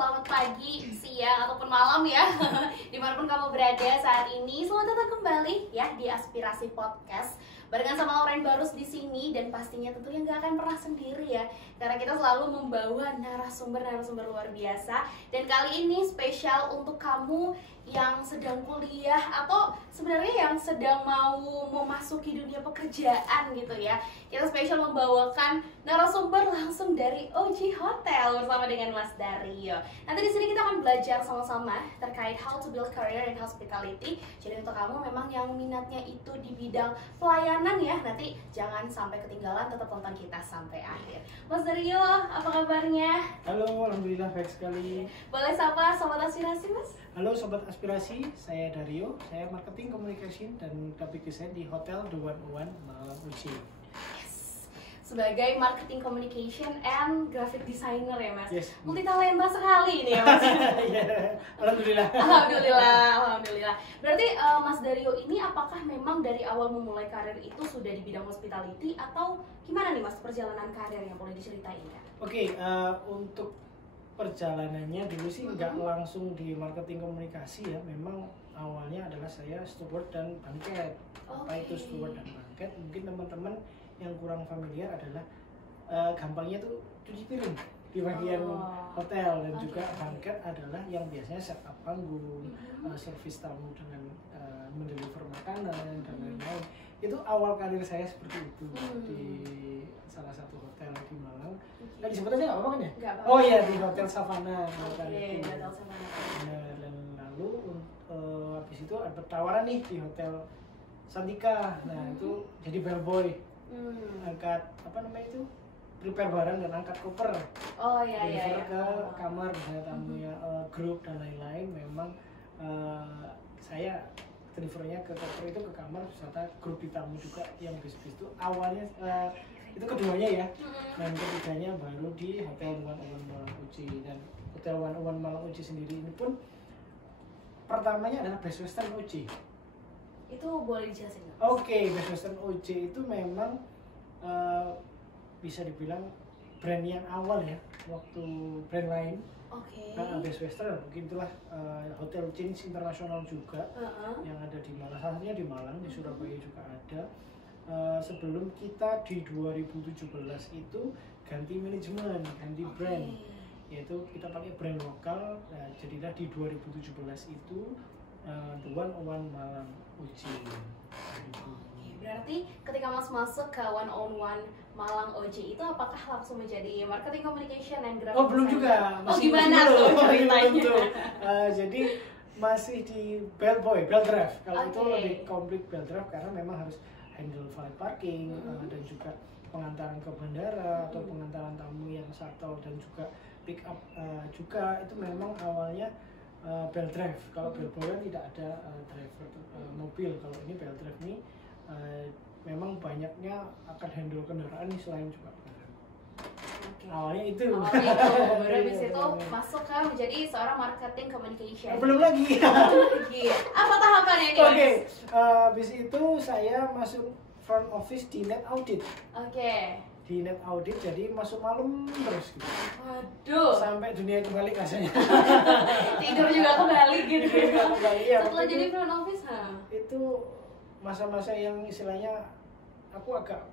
selamat pagi, siang, ataupun malam ya. Dimanapun kamu berada saat ini, selamat datang kembali ya di Aspirasi Podcast. Barengan sama Lauren Barus di sini, dan pastinya tentunya nggak akan pernah sendiri ya, karena kita selalu membawa narasumber luar biasa. Dan kali ini spesial untuk kamu yang sedang kuliah atau sebenarnya yang sedang mau memasuki dunia pekerjaan gitu ya. Kita spesial membawakan narasumber langsung dari OG Hotel bersama dengan Mas Dario. Nanti di sini kita akan belajar sama-sama terkait how to build career in hospitality. Jadi untuk kamu memang yang minatnya itu di bidang pelayanan ya, nanti jangan sampai ketinggalan, tetap tonton kita sampai akhir. Mas Dario, apa kabarnya? Halo, alhamdulillah baik sekali. Boleh sapa Sobat Aspirasi, Mas? Halo Sobat Aspirasi, saya Dario, saya Marketing Communication dan Graphic Design di Hotel The 101 Malang UC. Sebagai Marketing Communication and Graphic Designer ya Mas? Yes. Multitalenta sekali ini ya Mas? Alhamdulillah. Alhamdulillah. Berarti Mas Dario ini apakah memang dari awal memulai karir itu sudah di bidang hospitality atau gimana nih Mas perjalanan karir yang boleh diceritain kan? Oke, untuk perjalanannya dulu sih nggak langsung di marketing komunikasi ya. Memang awalnya adalah saya steward dan banket. Apa itu steward dan banket? Mungkin teman-teman yang kurang familiar adalah gampangnya tuh cuci piring di bagian hotel, dan juga banket adalah yang biasanya setup panggung, servis tamu dengan mendeliver makanan dan lain-lain. Itu awal karir saya seperti itu di salah satu hotel di Malang. Nggak disebut aja nggak apa-apa kan ya? Oh iya, di Hotel Savana. Oke, Hotel Savana. Dan lalu habis itu ada tawaran nih di Hotel Santika. Nah itu jadi bellboy. Angkat apa namanya itu, prepare barang dan angkat koper. Oh iya. Ke kamar misalnya tamunya grup dan lain-lain. Memang saya delivernya ke koper itu ke kamar beserta grup di tamu juga yang bis-bis itu awalnya itu keduanya ya. Dan ketiganya baru di Hotel 101 Malang UC. Dan Hotel 101 Malang UC sendiri ini pun pertamanya adalah Best Western UC. Itu boleh dijelasin nggak? Oke, Best Western UC itu memang bisa dibilang brand yang awal ya, waktu brand lain. Oke. Best Western mungkin itulah hotel chains internasional juga yang ada di Malang. Salah satunya di Malang, di Surabaya juga ada. Sebelum kita di 2017 itu ganti manajemen, ganti brand, yaitu kita pakai brand lokal. Nah, jadilah di 2017 itu The 101 Malang UC. Berarti ketika Mas masuk ke 101 Malang OJ itu apakah langsung menjadi marketing communication and graphic? Oh belum juga. Gimana tuh ceritanya? Jadi masih di bellboy, bell drive. Kalau itu lebih komplit bell drive karena memang harus handle valet parking dan juga pengantaran ke bandara atau pengantaran tamu yang shuttle dan juga pick up juga itu memang awalnya bell drive. Kalau bellboy kan tidak ada driver mobil. Kalau ini bell drive ini memang banyaknya akan handle kendaraan nih selain juga kendaraan. Awalnya itu. Baru habis itu masuk ke menjadi seorang marketing communication. Belum lagi. Apa tahapannya nih? Oke, habis itu saya masuk front office di net audit. Di net audit, jadi masuk malam terus gitu. Waduh. Sampai dunia kembali rasanya. Tidur juga kembali gitu. Ya, setelah jadi front office, itu masa-masa yang istilahnya aku agak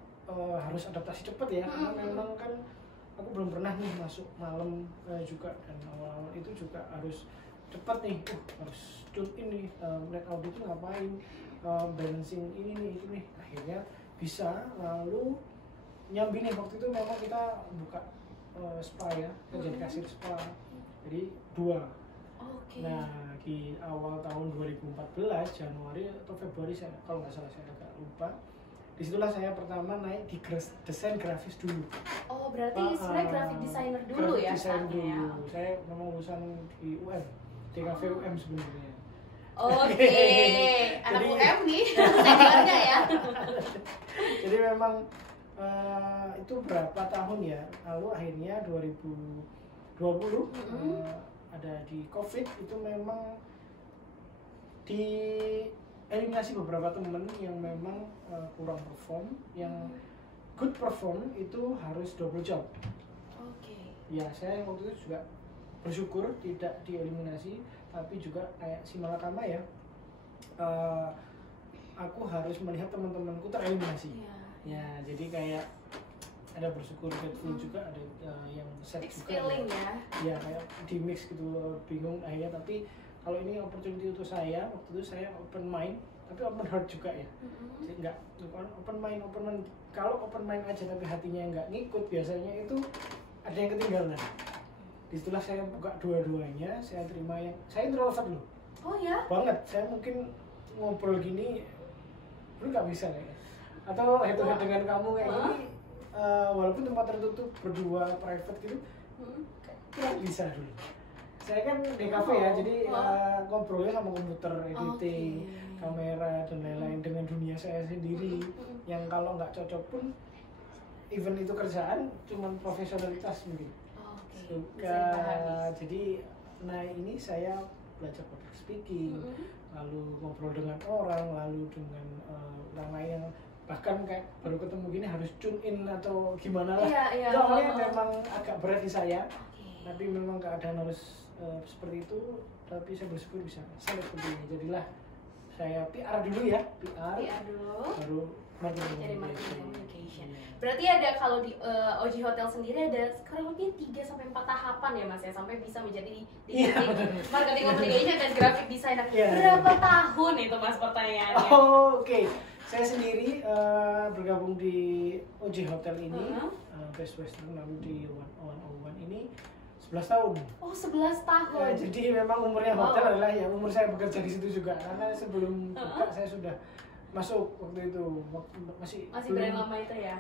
harus adaptasi cepat ya, karena memang kan aku belum pernah nih masuk malam juga, dan awal-awal itu juga harus cepat nih, harus tune in nih, net audit itu ngapain, balancing ini nih itu nih, akhirnya bisa. Lalu nyambi nih, waktu itu memang kita buka spa ya, jadi kasir spa, jadi 2. Nah di awal tahun 2014 Januari atau Februari saya, kalau nggak salah saya agak lupa, disitulah saya pertama naik di desain grafis dulu. Oh berarti sebenarnya graphic designer dulu ya? Desain dulu. Saya memang lulusan di UM, DKV UM sebenarnya. Oke, anak UM nih, seniornya ya. Jadi memang itu berapa tahun ya, lalu akhirnya 2020 ada di COVID, itu memang dieliminasi beberapa temen yang memang kurang perform, yang good perform itu harus double job. Ya saya waktu itu juga bersyukur tidak dieliminasi, tapi juga kayak si malakama ya, aku harus melihat teman-temanku tereliminasi. Ya jadi kayak ada bersyukur, grateful juga, ada yang sad mixed juga feeling ya kayak di mix gitu, bingung akhirnya. Tapi kalau ini opportunity untuk saya, waktu itu saya open mind tapi open heart juga ya. Jadi nggak open mind. Kalau open mind aja tapi hatinya nggak ngikut, biasanya itu ada yang ketinggalan. Disitulah saya buka dua-duanya, saya terima yang saya introvert loh. Oh ya? Banget, saya mungkin ngobrol gini lu nggak bisa kayak, atau head to head dengan kamu kayak gini, walaupun tempat tertutup berdua private gitu, tidak bisa dulu. Saya kan di cafe ya, jadi ngobrolnya sama komputer, editing, kamera dan lain-lain dengan dunia saya sendiri. Yang kalau nggak cocok pun, even itu kerjaan, cuman profesionalitas mungkin. Suka, jadi nah ini saya belajar public speaking, lalu ngobrol dengan orang, lalu dengan orang lain yang bahkan kayak baru ketemu gini harus tune in atau gimana lah. Itu awalnya memang agak berat di saya, tapi memang keadaan harus seperti itu. Tapi saya bersyukur bisa sampai seperti ini. Jadilah saya PR dulu ya, PR dulu, baru marketing communication. Berarti ada kalau di OJ Hotel sendiri ada kurang lebih 3-4 tahapan ya Mas ya, sampai bisa menjadi marketing communication dan graphic designer. Berapa tahun itu Mas pertanyaannya? Oke. Saya sendiri bergabung di OJ Hotel ini, Best Western, lalu di 101 ini 11 tahun. Oh, 11 tahun. Ya, jadi memang umurnya hotel adalah ya umur saya bekerja di situ juga. Karena sebelum buka saya sudah masuk waktu itu, masih brand lama itu ya.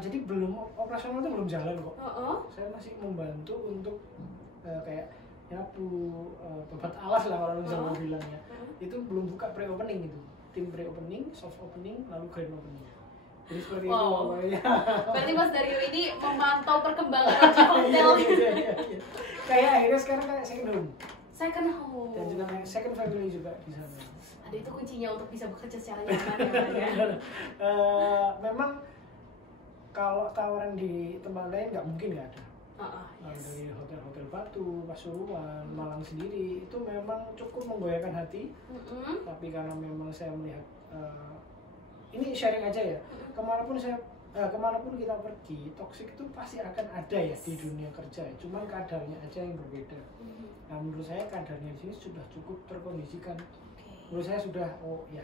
Jadi belum operasional itu belum jalan kok. Saya masih membantu untuk kayak nyapu, babat alas lah kalau Jawa bilangnya. Itu belum buka pre-opening itu. Tim pre-opening, soft opening, lalu grand opening. Jadi seperti itu pokoknya. Berarti Mas Dario ini memantau perkembangan OJ Hotel. Iya. Kayak akhirnya sekarang kayak second home. Second home. Dan juga kayak second family juga di sana. Ada itu kuncinya untuk bisa bekerja secara nyaman ya. Memang kalau tawaran di tempat lain nggak mungkin nggak ada. Dari hotel-hotel Batu, Pasuruan, Malang sendiri itu memang cukup menggoyahkan hati. Tapi karena memang saya melihat ini sharing aja ya, kemanapun kita pergi, toksik itu pasti akan ada ya di dunia kerja. Cuman kadarnya aja yang berbeda. Nah menurut saya kadarnya di sini sudah cukup terkondisikan. Menurut saya sudah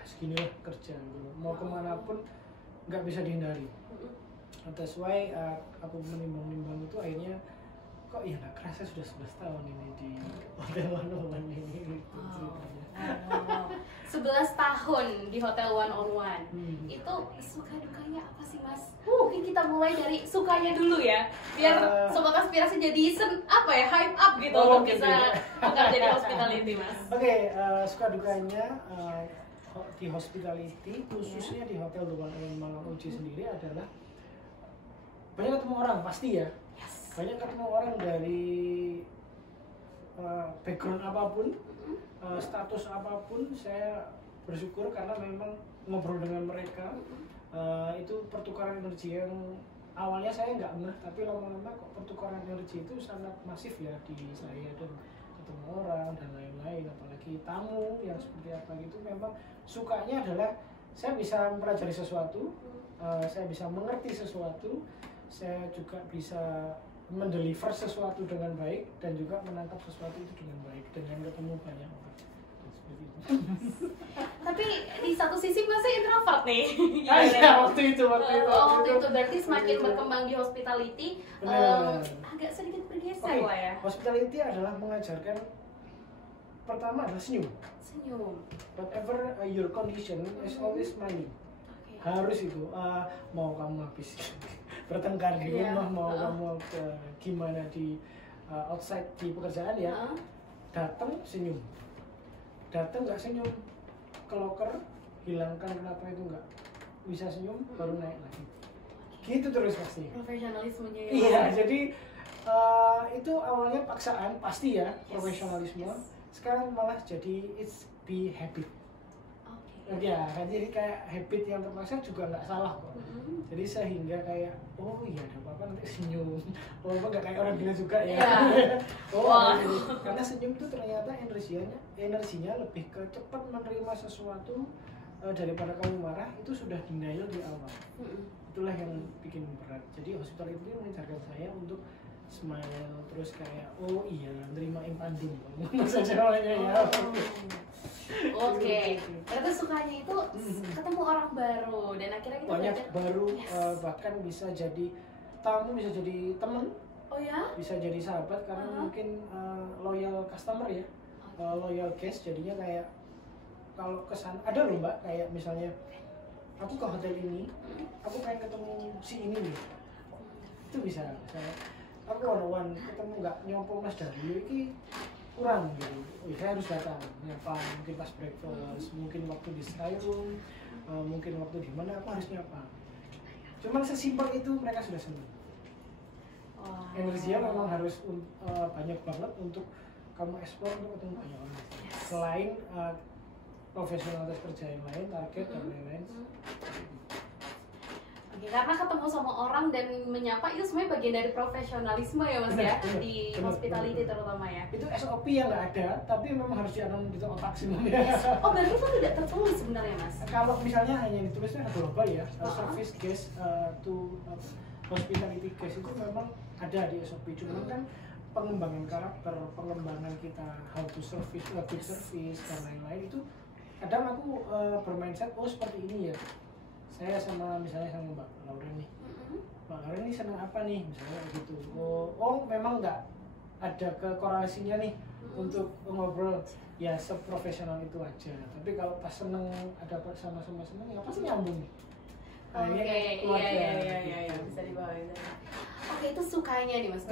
segini lah kerja gitu. Mau kemanapun nggak bisa dihindari. That's why aku menimbang-nimbang itu akhirnya kok ya nggak kerasa sudah 11 tahun ini di Hotel 101 ini gitu ceritanya. 11 tahun di Hotel 101. Itu suka dukanya apa sih Mas? Mungkin kita mulai dari sukanya dulu ya, biar sobat aspirasi jadi hype up gitu untuk bisa bekerja di hospitality Mas. Suka dukanya di hospitality, khususnya di Hotel 101 Malang OJ sendiri adalah banyak ketemu orang pasti ya. Banyak ketemu orang dari background apapun, status apapun. Saya bersyukur karena memang ngobrol dengan mereka itu pertukaran energi yang awalnya saya nggak ngeh, tapi lama-lama kok pertukaran energi itu sangat masif ya di saya, dan ketemu orang dan lain-lain, apalagi tamu yang seperti apa gitu. Memang sukanya adalah saya bisa mempelajari sesuatu, saya bisa mengerti sesuatu, saya juga bisa mendeliver sesuatu dengan baik dan juga menangkap sesuatu itu dengan baik dengan ketemu banyak orang. Tapi di satu sisi masih introvert nih. Waktu itu berarti semakin berkembang di hospitality agak sedikit bergeser lah ya. Hospitality adalah mengajarkan, pertama adalah senyum. Whatever your condition is always smiling. Harus itu. Mau kamu habis bertengkar di rumah, mau kamu gimana di outside di pekerjaan ya, datang senyum. Datang nggak senyum, ke loker hilangkan kenapa itu nggak bisa senyum, baru naik lagi. Gitu terus pasti. Profesionalismenya ya. Iya, jadi itu awalnya paksaan pasti ya, profesionalisme. Sekarang malah jadi it's be habit. Ya kan, jadi kayak habit yang terpaksa juga nggak salah kok. Jadi sehingga kayak oh iya ada apa-apa nanti senyum, walaupun nggak kayak orang gila juga ya. Karena senyum itu ternyata energinya lebih ke cepat menerima sesuatu daripada kamu marah, itu sudah denial di awal. Itulah yang bikin berat. Jadi hospital itu mengajarkan saya untuk smile, terus kayak oh iya nerima empandung saja ya. Oke, berarti sukanya itu ketemu orang baru dan akhirnya kita banyak baru, bahkan bisa jadi tamu, bisa jadi teman, bisa jadi sahabat karena mungkin loyal customer ya, loyal guest. Jadinya kayak kalau kesan ada loh mbak, kayak misalnya aku ke hotel ini, aku pengen ketemu si ini nih, itu bisa. Aku one ketemu nggak nyompo Mas Daryo ini kurang gitu, saya harus datang nyapa, mungkin pas breakfast, mungkin waktu di Skyroom, mungkin waktu di mana aku harus nyapa. Cuman sesimpel itu mereka sudah senang. Energinya memang harus banyak banget untuk kamu explore, untuk ketemu banyak orang. Selain profesionalitas kerja yang lain, target dan lain-lain. Karena ketemu sama orang dan menyapa itu sebenarnya bagian dari profesionalisme ya mas ya, di hospitality terutama ya. Itu SOP yang nggak ada, tapi memang harus dianam di otak sebenarnya. Oh berarti itu tidak tertulis sebenarnya mas? Kalau misalnya hanya ditulisnya global ya, service guest to hospitality guest itu memang ada di SOP. Cuma kan pengembangan karakter, pengembangan kita how to service, good service dan lain-lain itu kadang aku bermindset oh seperti ini ya. Saya misalnya sama Mbak Lauren nih, Mbak Lauren ini senang apa nih misalnya gitu. Oh memang nggak ada kekorelasinya nih untuk ngobrol ya, seprofesional itu aja. Tapi kalau pas seneng ada sama-sama seneng ya pasti nyambung. Iya, bisa dibawa. Oke, itu sukanya nih mas.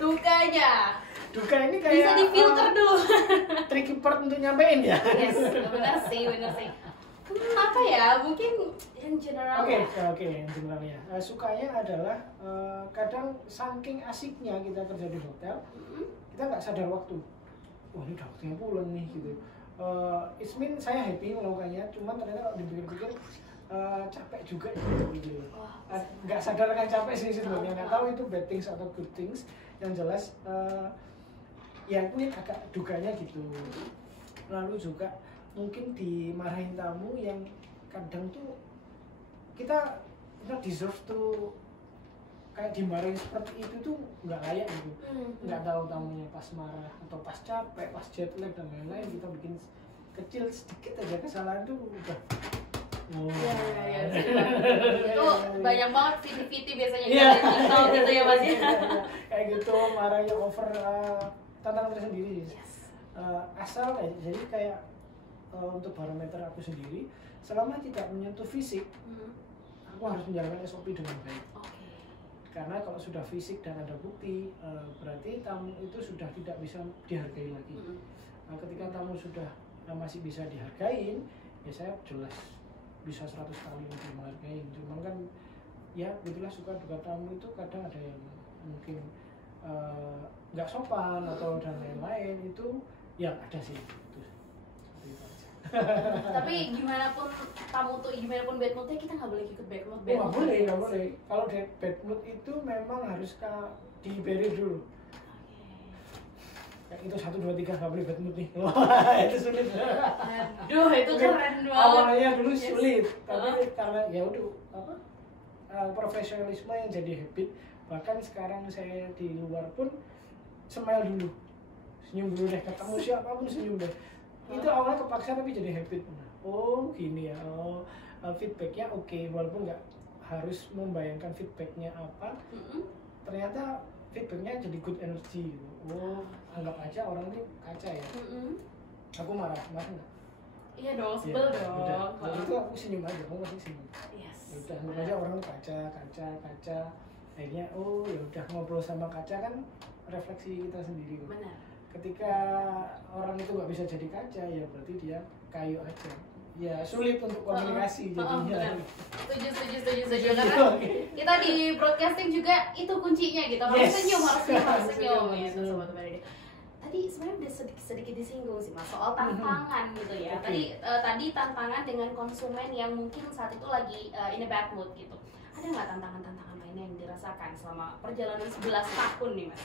Dukanya duka ini kayak bisa difilter dulu. Tricky part untuk nyampein ya. Yes, benar sih. Apa ya, mungkin yang general. Oke, yang general ya. Sukanya adalah kadang saking asiknya kita kerja di hotel, kita nggak sadar waktu. Wah ini udah waktunya pulang nih gitu. It's mean saya happy melakukannya, cuman ternyata kalau dipikir-pikir capek juga gitu. Nggak sadar kan capek sih sebenarnya. Nggak tahu itu bad things atau good things. Yang jelas ya ini agak dukanya gitu. Lalu juga mungkin dimarahin tamu yang kadang tuh kita deserve tuh kayak dimarahin seperti itu tuh nggak layak gitu. Nggak tahu tamunya pas marah atau pas capek, pas jet lag dan lain-lain, kita bikin kecil sedikit aja kesalahan tuh udah itu banyak banget viti biasanya kita gitu ya mas ya. Kayak gitu marahnya over, tantangan tersendiri. Asal jadi kayak untuk barometer aku sendiri, selama tidak menyentuh fisik, aku harus menjalankan SOP dengan baik. Karena kalau sudah fisik dan ada bukti, berarti tamu itu sudah tidak bisa dihargai lagi. Ketika tamu sudah masih bisa dihargain, ya saya jelas bisa 100 kali lebih menghargai. Cuma kan ya gitulah, suka duka tamu itu kadang ada yang mungkin nggak sopan atau dan lain-lain, itu yang ada sih. Tapi gimana pun tamu tuh, gimana pun bad moodnya, kita nggak boleh ikut bad mood. Nggak boleh. Kalau bad mood itu memang harus diberi dulu. Kayak itu 1, 2, 3 nggak boleh bad mood nih. Wah itu sulit. Aduh itu keren banget. Awalnya dulu sulit, tapi karena ya udah profesionalisme yang jadi habit. Bahkan sekarang saya di luar pun smile dulu, senyum dulu deh, ketemu siapapun senyum deh. Itu awalnya kepaksa tapi jadi habit. Oh gini ya, feedbacknya oke, walaupun nggak harus membayangkan feedbacknya apa, ternyata feedbacknya jadi good energy gitu. Oh anggap aja orang ini kaca ya, aku marah nggak? Iya dong, sebel dong. Jadi itu aku senyum aja, aku masih senyum. Udah anggap aja orang itu kaca. Akhirnya oh ya udah, ngobrol sama kaca kan refleksi kita sendiri. Benar. Ketika orang itu nggak bisa jadi kaca, ya berarti dia kayu aja. Ya sulit untuk komunikasi jadinya. Setuju. Karena kita di broadcasting juga itu kuncinya gitu. Harus senyum gitu sobat Baridi. tadi sebenarnya udah sedikit disinggung sih Mas soal tantangan gitu ya. Tadi tantangan dengan konsumen yang mungkin saat itu lagi in a bad mood gitu. Ada nggak tantangan-tantangan lainnya yang dirasakan selama perjalanan 11 tahun nih Mas?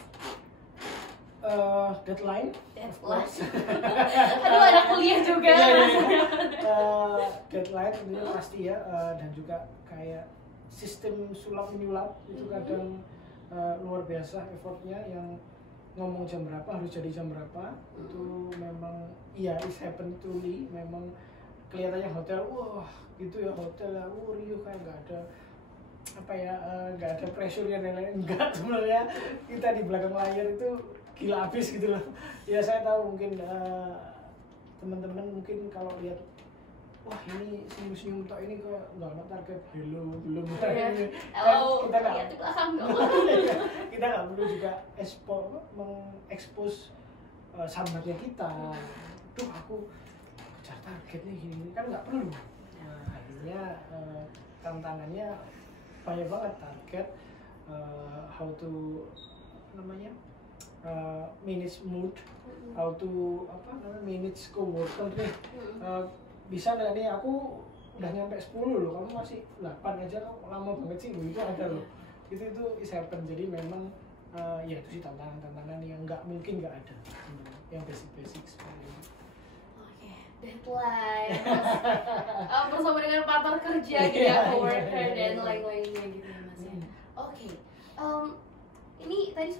Deadline. Aduh, ada kuliah juga. Deadline ini pasti ya, dan juga kayak sistem sulap menyulap itu kadang luar biasa effortnya, yang ngomong jam berapa harus jadi jam berapa. Itu memang iya, it happen truly. Memang kelihatannya hotel, wah gitu ya, hotel ya, riuh, kayak nggak ada apa ya, nggak ada pressure dan lain-lain. Enggak, sebenarnya kita di belakang layar itu gila habis gitu loh. Ya saya tahu mungkin teman-teman mungkin kalau lihat, wah ini senyum-senyum tok ini kok nggak ada target, belum. Halo, kita lihat di belakang dong. Kita nggak perlu juga mengekspos sahabatnya kita. Duh, aku kejar targetnya gini kan nggak perlu. Nah, akhirnya tantangannya banyak banget, target, how to manage mood, how to manage coworker nih. Bisa nggak nih, aku udah nyampe 10 loh, kamu masih 8 aja, kok lama banget sih, itu ada loh. Itu is happen. Jadi memang ya itu sih tantangan yang nggak mungkin nggak ada, yang basic seperti itu. Oke, deadline, bersama dengan partner kerja gitu ya, coworker dan lain-lainnya gitu ya Mas ya. Oke, ini tadi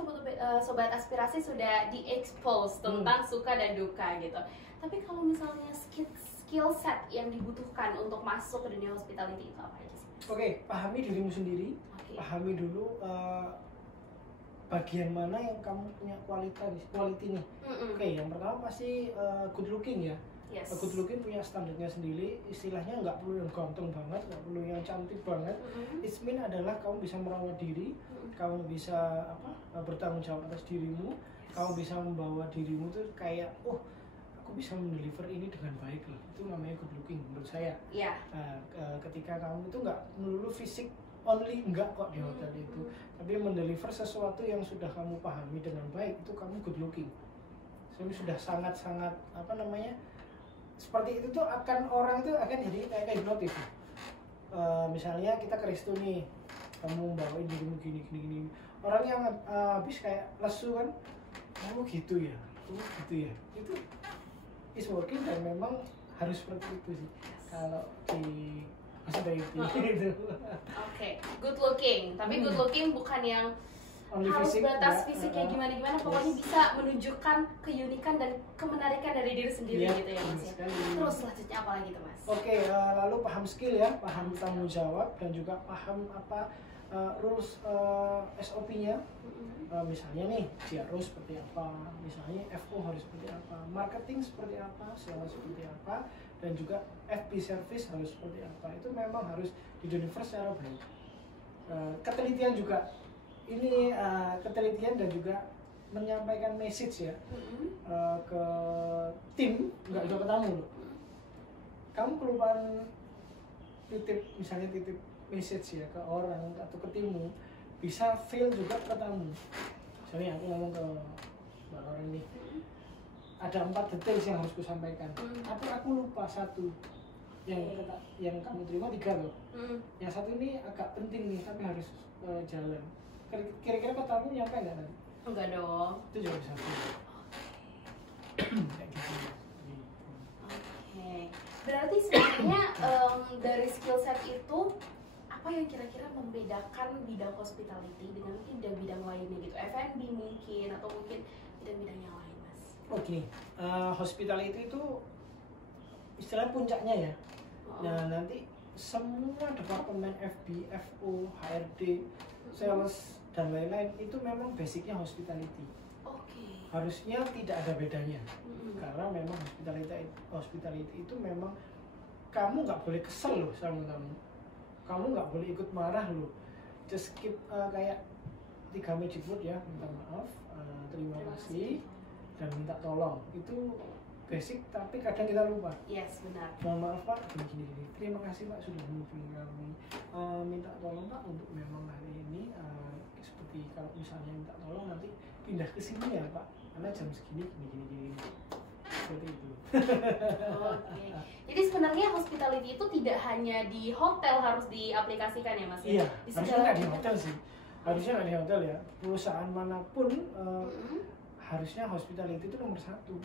sobat aspirasi sudah di-expose tentang suka dan duka gitu. Tapi kalau misalnya skill set yang dibutuhkan untuk masuk ke dunia hospitality itu apa aja sih? Oke, pahami dirimu sendiri. Pahami dulu bagian mana yang kamu punya quality nih. Oke, yang pertama pasti good looking ya. Yes. Good looking punya standarnya sendiri. Istilahnya nggak perlu yang ganteng banget, nggak perlu yang cantik banget. It mean adalah kamu bisa merawat diri, kamu bisa bertanggung jawab atas dirimu, kamu bisa membawa dirimu tuh kayak, aku bisa mendeliver ini dengan baik loh. Itu namanya good looking menurut saya. Yeah. Ketika kamu itu nggak melulu fisik only, enggak kok di hotel itu, tapi mendeliver sesuatu yang sudah kamu pahami dengan baik, itu kamu good looking. Jadi sudah sangat-sangat seperti itu tuh orang itu akan jadi kayak hipnotis. Misalnya kita ke resto nih, kamu bawain dirimu gini, orang yang habis kayak lesu kan, gitu ya, itu is working, dan memang harus seperti itu sih kalau di hospitality gitu. Oke, good looking, tapi good looking bukan yang only harus fisik, batas fisiknya gimana, pokoknya bisa menunjukkan keunikan dan kemenarikan dari diri sendiri gitu ya Mas ya. Terus selanjutnya apa lagi tuh Mas? Oke, lalu paham skill ya, paham tanggung jawab, dan juga paham rules SOP-nya. Misalnya nih, CRO seperti apa, misalnya FO harus seperti apa, marketing seperti apa, sales seperti apa, dan juga FB service harus seperti apa. Itu memang harus di-deliver secara baik. Ketelitian juga, ini ketelitian dan juga menyampaikan message ya ke tim, nggak juga ke tamu loh. Kamu kelupaan misalnya titip message ya ke orang atau ke timmu, bisa fail juga ke tamu. Misalnya aku ngomong ke mbak orang ini, ada 4 detail yang harus kusampaikan, tapi aku lupa satu. Yang kamu terima 3 loh. Yang satu ini agak penting nih, tapi harus jalan. Kira-kira ke tamu nyampe nggak nanti? Enggak dong. Itu juga bisa fail. Kayak gitu. Oke. Berarti sebenarnya dari skill set itu apa yang kira-kira membedakan bidang hospitality dengan mungkin bidang lainnya gitu, F&B mungkin, atau mungkin bidang-bidang yang lain Mas? Oke, hospitality itu istilah puncaknya ya. Nah nanti semua departemen FB, FO, HRD, sales dan lain-lain itu memang basicnya hospitality. Harusnya tidak ada bedanya, karena memang hospitality itu memang kamu nggak boleh kesel loh sama tamu, kamu nggak boleh ikut marah loh, just keep kayak 3 magic word ya, minta maaf, terima kasih, dan minta tolong. Itu basic, tapi kadang kita lupa. Yes, benar. Mohon maaf Pak, gini. Terima kasih Pak sudah menghubungi kami. Minta tolong Pak untuk memang hari ini seperti kalau misalnya minta tolong nanti pindah ke sini ya Pak. karena jam segini gini seperti itu. Oke. Jadi sebenarnya hospitality itu tidak hanya di hotel harus diaplikasikan ya Mas? Iya, Di harusnya nggak di hotel sih. Harusnya nggak di hotel ya. Perusahaan manapun harusnya hospitality itu nomor satu.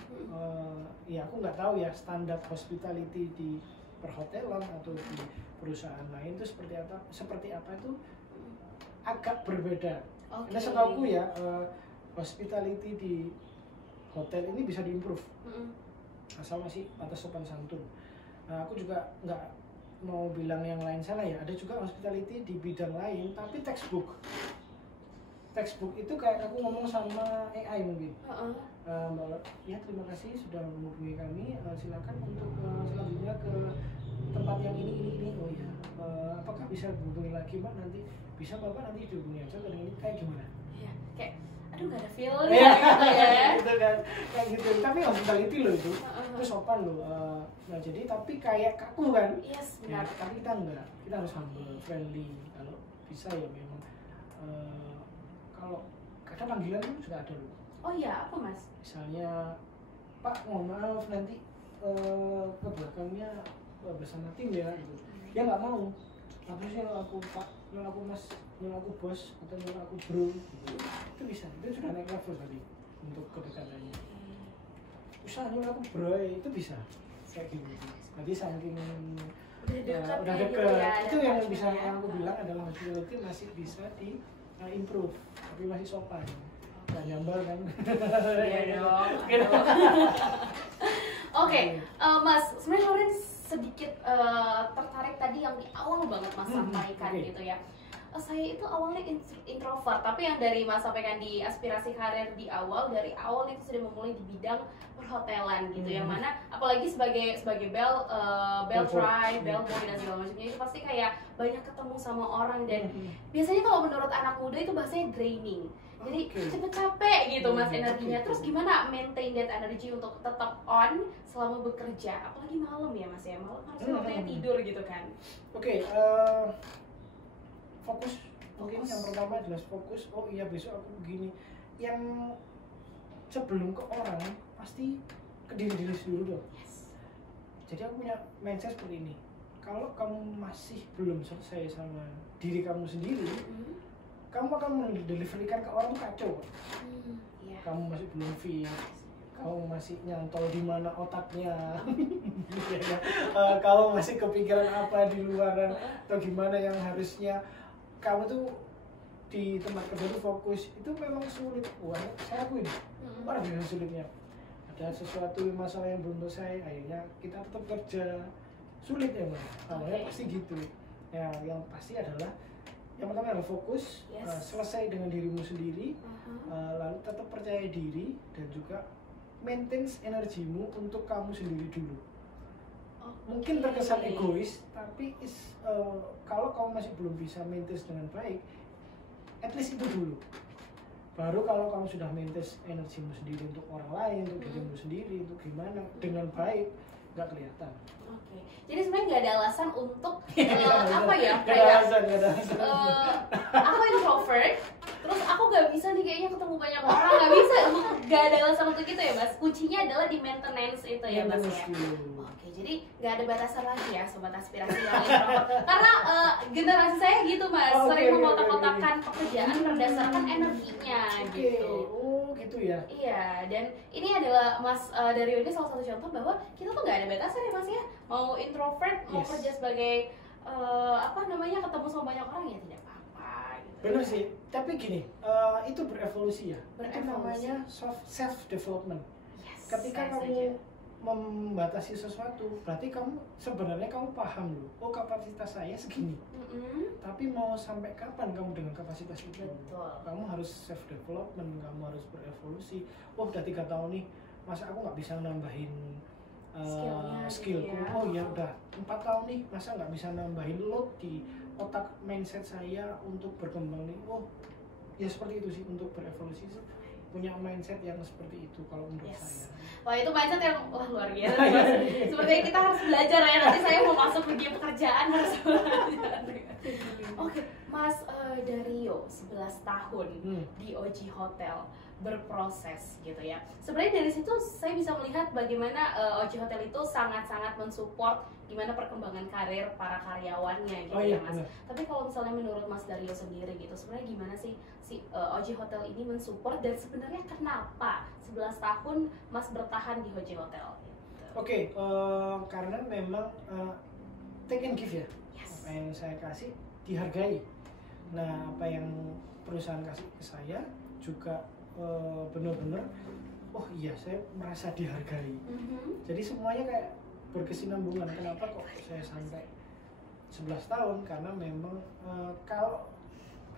Ya aku nggak tahu ya standar hospitality di perhotelan atau di perusahaan lain itu seperti apa itu agak berbeda. Karena setahuku ya hospitality di hotel ini bisa diimprove asal masih atas sopan santun. Nah, aku juga nggak mau bilang yang lain salah ya. Ada juga hospitality di bidang lain tapi textbook itu kayak aku ngomong sama AI mungkin. Mbak, ya terima kasih sudah menghubungi kami. Silakan untuk selanjutnya ke tempat yang ini. Oh ya, apakah bisa dihubungi lagi Mbak? Nanti bisa Bapak nanti dihubungi aja ke ini kayak gimana? Iya, kayak aduh nggak ada feel gitu ya. Gitu kan, kayak gitu. Tapi hospitality loh itu sopan loh. Nah jadi tapi kayak kaku kan? Yes, Ya, benar. tapi kita enggak, kita harus humble, friendly. Kalau bisa ya memang. Kalau kadang panggilan itu juga ada loh. Oh iya, apa Mas? Misalnya Pak mohon maaf nanti ke belakangnya bersama tim ya gitu. Dia nggak mau. Apa sih kalau aku Pak, kalau aku Mas, kalau aku bos atau kalau aku bro gitu. Itu bisa, itu sudah naik level tadi untuk kedekatannya. Usah kalau aku bro itu bisa kayak gitu. Jadi saking udah dekat gitu ya, itu yang attachment bisa ya. aku bilang adalah hospitality masih bisa di improve tapi masih sopan. Gak nyambal kan? Iya dong. Oke, Mas, sebenarnya Lauren sedikit tertarik tadi yang di awal banget Mas sampaikan gitu ya. Saya itu awalnya introvert, tapi yang dari Mas sampaikan di aspirasi karir di awal, dari awal itu sudah memulai di bidang perhotelan gitu, yang mana apalagi sebagai bellboy dan segala macamnya itu pasti kayak banyak ketemu sama orang dan biasanya kalau menurut anak muda itu bahasanya draining. Jadi cepet capek gitu Mas energinya. Terus gimana maintain that energy untuk tetap on selama bekerja, apalagi malam ya Mas ya, malam harusnya waktunya tidur gitu kan. Oke, fokus. Mungkin yang pertama jelas fokus. Oh iya besok aku begini. Yang sebelum ke orang pasti ke diri dulu dong. Yes. Jadi aku punya mindset seperti ini. Kalau kamu masih belum selesai sama diri kamu sendiri, kamu akan mendeliverkan ke orang kacau. Yeah. Kamu masih belum fit, kamu masih nyantol di mana otaknya, kamu masih kepikiran apa di luaran atau gimana yang harusnya kamu tuh di tempat kerja tuh fokus, itu memang sulit. Wah, saya akui ini luar biasa sulitnya. Ada sesuatu masalah yang belum selesai, akhirnya kita tetap kerja, sulit ya Mas. Awalnya pasti gitu. Ya, yang pasti adalah yang pertama adalah fokus, selesai dengan dirimu sendiri, lalu tetap percaya diri dan juga maintain energimu untuk kamu sendiri dulu. Mungkin terkesan egois, tapi kalau kamu masih belum bisa maintain dengan baik, at least itu dulu. Baru kalau kamu sudah maintain energimu sendiri untuk orang lain, untuk dirimu sendiri, untuk gimana dengan baik, nggak kelihatan. Oke, jadi sebenarnya nggak ada alasan untuk apa ya Nggak kayak ada alasan. aku introvert, terus aku nggak bisa nih kayaknya ketemu banyak orang, nggak bisa, nggak ada alasan untuk itu ya Mas. Kuncinya adalah di maintenance itu ya Mas ya. Oke, jadi nggak ada batasan lagi ya sobat aspirasi yang introvert. Karena generasi saya gitu Mas, sering memotak-motakan pekerjaan berdasarkan energinya gitu. Oh gitu ya. Iya, dan ini adalah Mas Dario ini salah satu contoh bahwa kita tuh nggak ada batasan ya Mas ya. Mau introvert, mau kerja sebagai ketemu sama banyak orang ya tidak apa-apa gitu. Bener sih, tapi gini, itu berevolusi ya. Itu namanya self development. Yes, ketika kamu membatasi sesuatu, berarti kamu sebenarnya kamu paham loh. Oh kapasitas saya segini. Tapi mau sampai kapan kamu dengan kapasitas itu? Betul. Kamu harus self development, kamu harus berevolusi. Oh udah 3 tahun nih, masa aku nggak bisa nambahin skillku? Ya. Oh ya udah 4 tahun nih, masa nggak bisa nambahin load di otak mindset saya untuk berkembang nih? Oh ya seperti itu sih, untuk berevolusi punya mindset yang seperti itu kalau menurut saya. Wah itu mindset yang luar biasa. Sepertinya kita harus belajar ya, nanti saya mau masuk ke dunia pekerjaan harus belajar. Oke, Mas Dario 11 tahun di OG Hotel berproses gitu ya. Sebenarnya dari situ saya bisa melihat bagaimana OG Hotel itu sangat-sangat mensupport gimana perkembangan karir para karyawannya gitu ya Mas. Benar. Tapi kalau misalnya menurut Mas Dario sendiri gitu, sebenarnya gimana sih si OG Hotel ini mensupport dan sebenarnya kenapa 11 tahun Mas bertahan di OG Hotel? Oke, karena memang take and give ya. Yes. Apa yang saya kasih dihargai. Nah, apa yang perusahaan kasih ke saya juga benar-benar, oh iya saya merasa dihargai. Jadi semuanya kayak berkesinambungan. Kenapa kok saya sampai 11 tahun? Karena memang kalau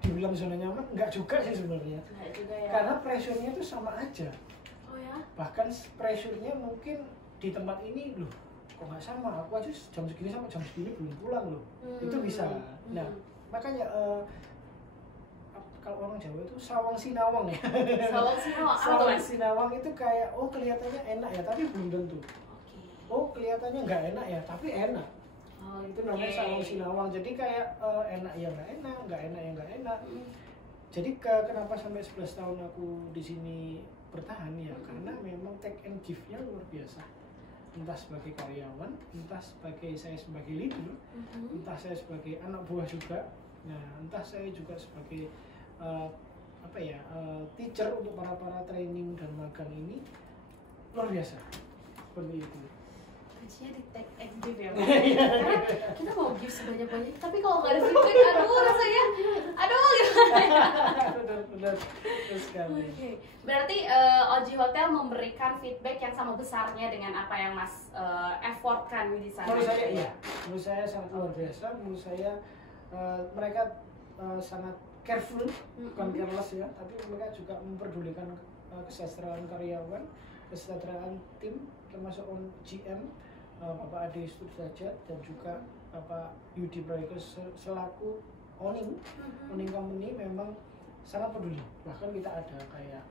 dibilang zona nyaman, enggak juga sih sebenarnya. Enggak juga ya. Karena pressure-nya itu sama aja. Oh ya? Bahkan pressure-nya mungkin di tempat ini loh, kok nggak sama, aku aja jam segini sampai jam segini belum pulang loh. Itu bisa. Nah, makanya kalau orang Jawa itu sawang sinawang ya. Sawang sinawang. Sawang sinawang itu kayak oh kelihatannya enak ya, tapi belum tentu. Oh kelihatannya nggak enak ya, tapi enak. Oh, itu namanya sawang sinawang. Jadi kayak enak ya nggak enak, nggak enak ya nggak enak. Jadi kenapa sampai 11 tahun aku di sini bertahan ya, karena memang take and give-nya luar biasa. Entah sebagai karyawan, entah saya sebagai leader, entah saya sebagai anak buah juga. Nah, entah saya juga sebagai teacher untuk para training dan magang ini luar biasa. Seperti itu. Kuncinya di take and give ya, Mas. Karena kita mau give sebanyak-banyak, tapi kalau nggak ada feedback, aduh rasanya, gimana ya? Benar sekali. Okay. Berarti OG Hotel memberikan feedback yang sama besarnya dengan apa yang Mas effortkan di sana. Menurut saya iya, menurut saya sangat luar biasa. Menurut saya mereka sangat careful, bukan careless ya, tapi mereka juga memperdulikan kesejahteraan karyawan, kesejahteraan tim, termasuk GM Bapak Ade Sudrajat dan juga Bapak Yudi Prayogo selaku owning company memang sangat peduli. Bahkan kita ada kayak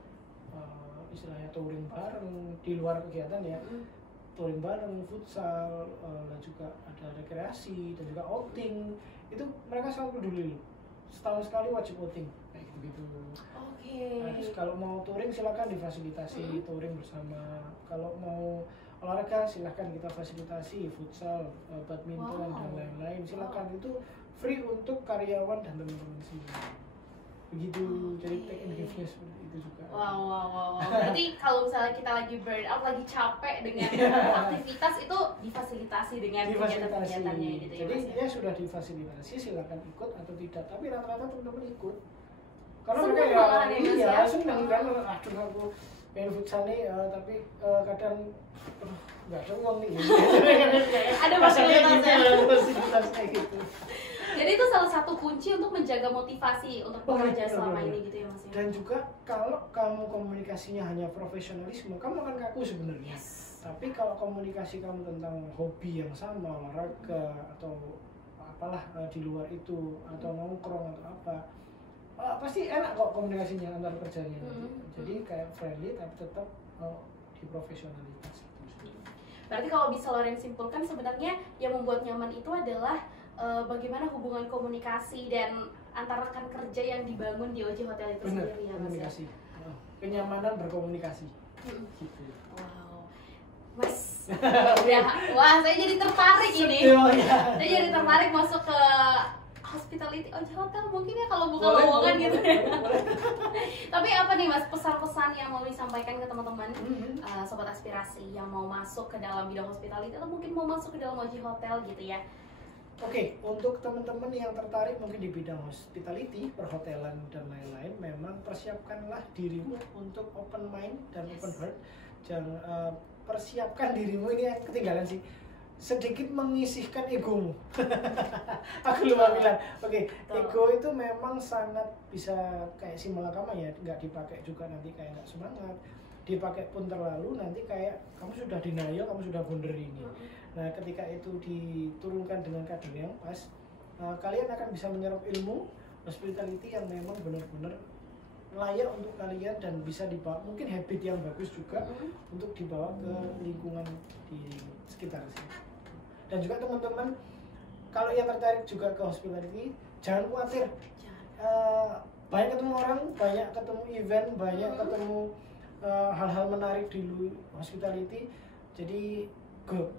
istilahnya touring bareng di luar kegiatan ya, touring bareng, futsal, dan juga ada rekreasi dan juga outing. Itu mereka sangat peduli. Setahun sekali wajib outing kayak gitu. Nah, terus kalau mau touring silakan difasilitasi touring bersama. Kalau mau olahraga silakan kita fasilitasi futsal, badminton dan lain-lain. Silakan itu free untuk karyawan dan teman-teman semua. Begitu. Jadi take and give-nya seperti itu juga. Wow. Berarti kalau misalnya kita lagi burn out, lagi capek dengan aktivitas itu difasilitasi dengan kegiatan-kegiatannya gitu ya. Jadi ya sudah difasilitasi, silakan ikut atau tidak. Tapi rata-rata teman-teman ikut. Karena mereka ya senang kan, aduh aku pengen futsal nih, tapi kadang nggak ada uang nih. Ada fasilitas kayak gitu. Jadi itu salah satu kunci untuk menjaga motivasi untuk bekerja selama ini gitu ya Mas. Dan juga kalau kamu komunikasinya hanya profesionalisme, kamu akan kaku sebenarnya. Tapi kalau komunikasi kamu tentang hobi yang sama, olahraga atau apalah di luar itu atau nongkrong atau apa, pasti enak kok komunikasinya antar kerjanya. Jadi kayak friendly tapi tetap diprofesionalitas. Berarti kalau bisa Loren simpulkan sebenarnya yang membuat nyaman itu adalah bagaimana hubungan komunikasi dan antar rekan kerja yang dibangun di OG Hotel itu sendiri ya Mas. Komunikasi. Kenyamanan berkomunikasi. Gitu. Wow. Mas. Wah, saya jadi tertarik ini. Saya jadi tertarik masuk ke hospitality OG Hotel mungkin ya kalau buka lowongan gitu ya. Tapi apa nih Mas pesan-pesan yang mau disampaikan ke teman-teman sobat aspirasi yang mau masuk ke dalam bidang hospitality atau mungkin mau masuk ke dalam OG Hotel gitu ya? Oke, untuk teman-teman yang tertarik mungkin di bidang hospitality, perhotelan dan lain-lain, memang persiapkanlah dirimu untuk open mind dan open heart. Jangan persiapkan dirimu, ini yang ketinggalan sih, sedikit mengisihkan egomu. Aku lupa bilang. Oke, ego itu memang sangat bisa kayak si malakama ya, nggak dipakai juga nanti kayak nggak semangat. Dipakai pun terlalu nanti kayak kamu sudah denial, kamu sudah blunder ini. Nah, ketika itu diturunkan dengan kadar yang pas, kalian akan bisa menyerap ilmu hospitality yang memang benar-benar layak untuk kalian dan bisa dibawa, mungkin habit yang bagus juga untuk dibawa ke lingkungan di sekitar sini. Dan juga teman-teman, kalau yang tertarik juga ke hospitality, jangan khawatir. Banyak ketemu orang, banyak ketemu event, banyak ketemu hal-hal menarik di hospitality. Jadi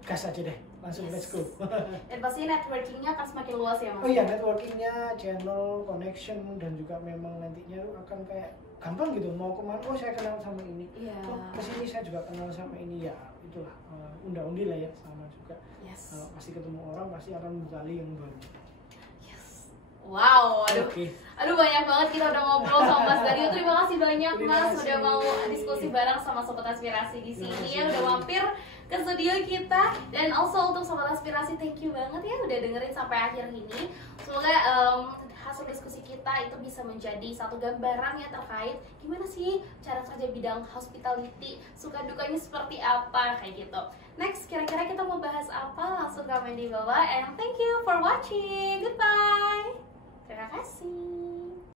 gas aja deh, langsung let's go. Dan pasti networkingnya akan semakin luas ya Mas? Oh iya, networkingnya, channel, connection, dan juga memang nantinya akan kayak gampang gitu, mau kemana, oh saya kenal sama ini, oh kesini saya juga kenal sama ini, ya itulah, unda-undi lah ya, sama juga. Pasti ketemu orang, pasti akan membuka yang baru. Wow, aduh banyak banget kita udah ngobrol sama Mas Dario. Terima kasih banyak Mas udah mau diskusi bareng sama Sobat Aspirasi di sini ya, udah mampir ke studio kita. Dan also untuk Sobat Aspirasi, thank you banget ya udah dengerin sampai akhir ini. Semoga hasil diskusi kita itu bisa menjadi satu gambaran ya terkait gimana sih cara kerja bidang hospitality, suka dukanya seperti apa kayak gitu. Next, kira-kira kita mau bahas apa? Langsung komen di bawah. And thank you for watching. Goodbye. Terima kasih.